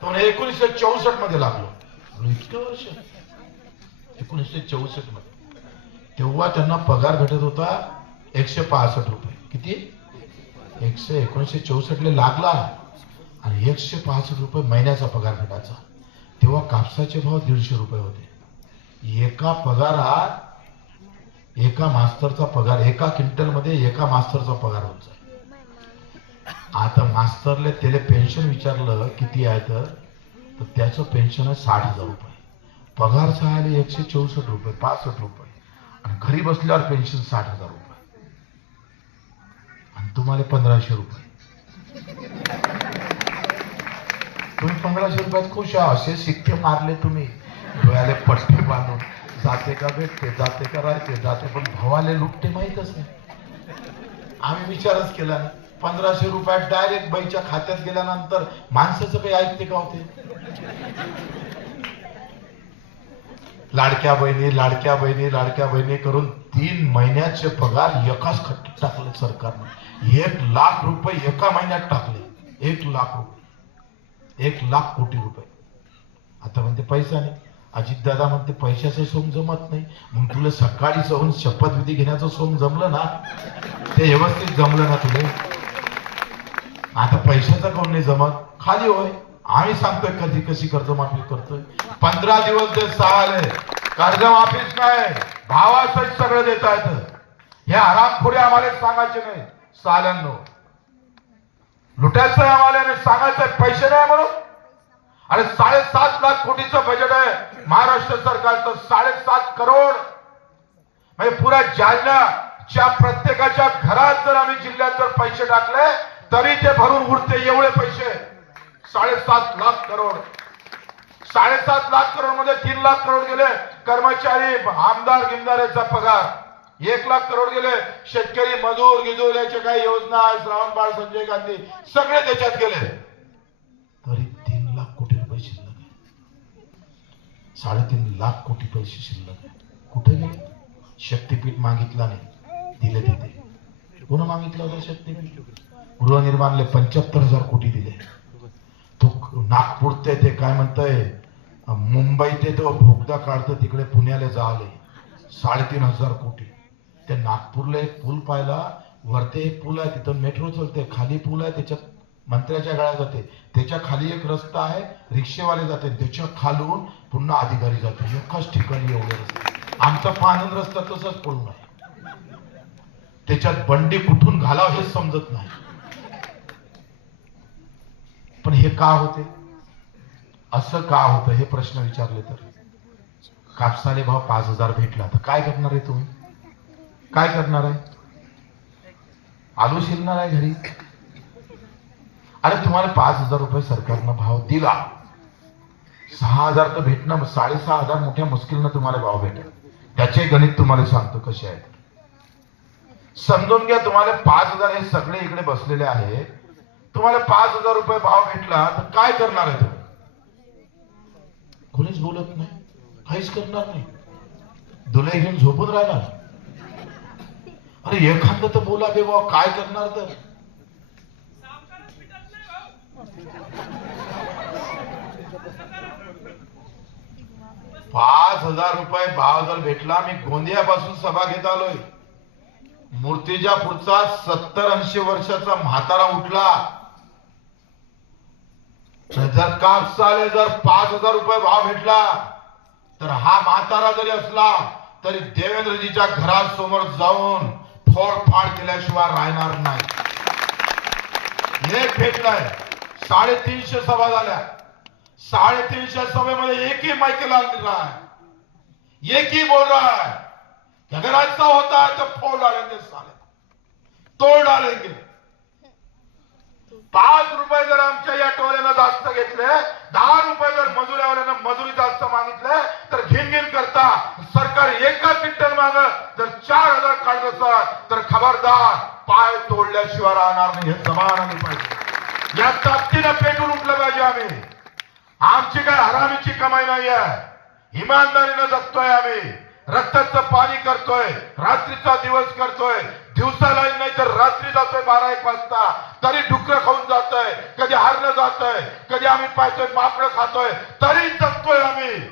त्यामुळे एकोणीसशे चौसष्टमध्ये लागलो. इतकं वर्ष? एकोणीसशे चौसष्टमध्ये. तेव्हा त्यांना पगार भेटत होता एकशे पासष्ट रुपये. किती? एकशे एकोणीसशे चौसष्टला लागला. आणि एकशे पासष्ट रुपये महिन्याचा पगार भेटायचा. तेव्हा कापसाचे भाव दीडशे रुपये होते. एका पगारात एका मास्तरचा पगार एका क्विंटलमध्ये एका मास्तरचा पगार होत आता मास्तरले त्याला पेन्शन विचारलं किती आहे तर? तर त्याचं पेन्शन आहे साठ हजार रुपये. पगार सहाय्याला एकशे चौसष्ट रुपये पासष्ट रुपये. आणि घरी बसल्यावर पेन्शन साठ हजार रुपये. आणि तुम्हाला पंधराशे रुपये. तुम्ही पंधराशे रुपयात खुश आहात. असे शिक्के मारले तुम्ही. डोळ्याले पट्टे बांधून. जाते का भेटते जाते का राहते जाते. पण भावाले लुटते माहीतच नाही. आम्ही विचारच केला नाही. पंधराशे रुपयात डायरेक्ट बाईच्या खात्यात गेल्यानंतर माणसाचं काही ऐकते का होते? लाडक्या बहिणी लाडक्या बहिणी लाडक्या बहिणी करून तीन महिन्याचे पगार एकाच खट्टीत टाकले सरकारने. एक लाख रुपये एका महिन्यात टाकले. एक लाख रुपये. एक लाख कोटी रुपये. आता म्हणते पैसा नाही. अजितदादा म्हणते पैशाचं सोम जमत नाही. मग तुला सकाळी जाऊन शपथविधी घेण्याचं सोम जमलं ना? ते व्यवस्थित जमलं ना तुला? आता पैशाचं कोण नाही जमत. खाली होय. आम्ही सांगतोय कधी कशी कर्जमाफी करतोय. पंधरा दिवस जे सहा आले कर्जमाफीच नाही. भावासहित सगळं देता येतं हे आरामखोरी आम्हाला सांगायचे नाही. साल्यांनो लुटायचं आम्हाला सांगायचं पैसे नाही म्हणून. अरे साडेसात लाख कोटीचं बजेट आहे. महाराष्ट्र सरकारचं साडेसात करोड. म्हणजे पुऱ्या जालन्याच्या प्रत्येकाच्या घरात जर आम्ही जिल्ह्यात जर पैसे टाकले तरी ते भरून उरते एवढे पैसे. साडेसात लाख करोड. साडेसात लाख करोडमध्ये तीन लाख करोड गेले. कर्मचारी आमदार गिमदाराचा पगार. एक लाख करोड गेले. शेतकरी मजूर गिजूर याचे काही योजना श्रावण बाळ संजय गांधी सगळे त्याच्यात गेले. तरी तीन लाख कोटी रुपये शिल्लक आहे. साडेतीन लाख कोटी पैसे शिल्लक आहे. कुठे गेले? शक्तीपीठ मागितला नाही. दिले तिथे. कोण मागितलं होतं शक्तीपीठ? गृहनिर्माणले पंच्याहत्तर हजार कोटी दिले. तो नागपूर ते ते काय म्हणतंय मुंबई ते तो भोगदा काढतं तिकडे पुण्याला जाले साडेतीन हजार कोटी. ते नागपूरला एक पूल पाहिला वरते एक पूल आहे तिथं मेट्रो चालते खाली पूल आहे त्याच्यात मंत्र्याच्या गाळ्या जाते. त्याच्याखाली एक रस्ता आहे रिक्षेवाले जाते त्याच्या खालून पुन्हा अधिकारी जाते. एकाच ठिकाणी एवढे रस्ते. आमचा पानंद रस्ता तसाच पडून आहे त्याच्यात बंडी कुठून घालावं हेच समजत नाही. पण हे का होते? असं का होतं? हे प्रश्न विचारले तर. कापसाले भाव पाच हजार भेटला. तर काय करणार आहे तुम्ही? काय करणार आहे? आलू शिरणार आहे घरी? अरे तुम्हाला पाच हजार रुपये सरकारनं भाव दिला. सहा हजार तर भेटणं साडेसहा हजार मोठ्या मुश्किलनं तुम्हाला भाव भेटेल. त्याचे गणित तुम्हाला सांगतो कसे आहेत. समजून घ्या तुम्हाला पाच हजार हे सगळे इकडे बसलेले आहेत. तुम्हाला पाच हजार रुपये भाव भेटला तर काय करणार आहे? तुम्ही कोणीच बोलत नाही. काहीच करणार नाही. दुले घेऊन झोपून राहणार अरे एखादं तर बोला बे बाबा काय करणार तर? पाच हजार रुपये भाव जर भेटला मी गोंदियापासून सभा घेत आलोय. मूर्तीच्या पुढचा सत्तर ऐंशी वर्षाचा म्हातारा उठला. जर कापसाले जर पाच हजार रुपये भाव भेटला तर हा म्हातारा जरी असला तरी देवेंद्रजीच्या घरासमोर जाऊन फोडफाड केल्याशिवाय राहणार नाही. एक भेटलाय. साडेतीनशे सभा झाल्या. साडेतीनशे सभेमध्ये एकही माहिती आल रहा एकही एक ही बोल रहा है होता है तो फोड़ डालेंगे साले तोड़ डालेंगे पाच रुपये जर आमच्या या टोल्यानं जास्त घेतले दहा रुपये जर मजुऱ्यावाल्यानं मजुरी जास्त मागितले तर घिन करता सरकार एका क्विंटल माग जर चार हजार काढत असाल तर खबरदार पाय तोडल्याशिवाय राहणार नाही हे जमानाने पाहिजे. या ताकदीनं पेटून उठलं पाहिजे आम्ही. आमची काय हरामीची कमाई नाही आहे इमानदारीनं जगतोय आम्ही. रक्ताचं पाणी करतोय रात्रीचा दिवस करतोय. दिवसाला नाही तर रात्री जातोय बारा एक वाजता. तरी डुकर खाऊन जातोय कधी हरलं जातोय कधी आम्ही पाहतोय मापडं खातोय तरी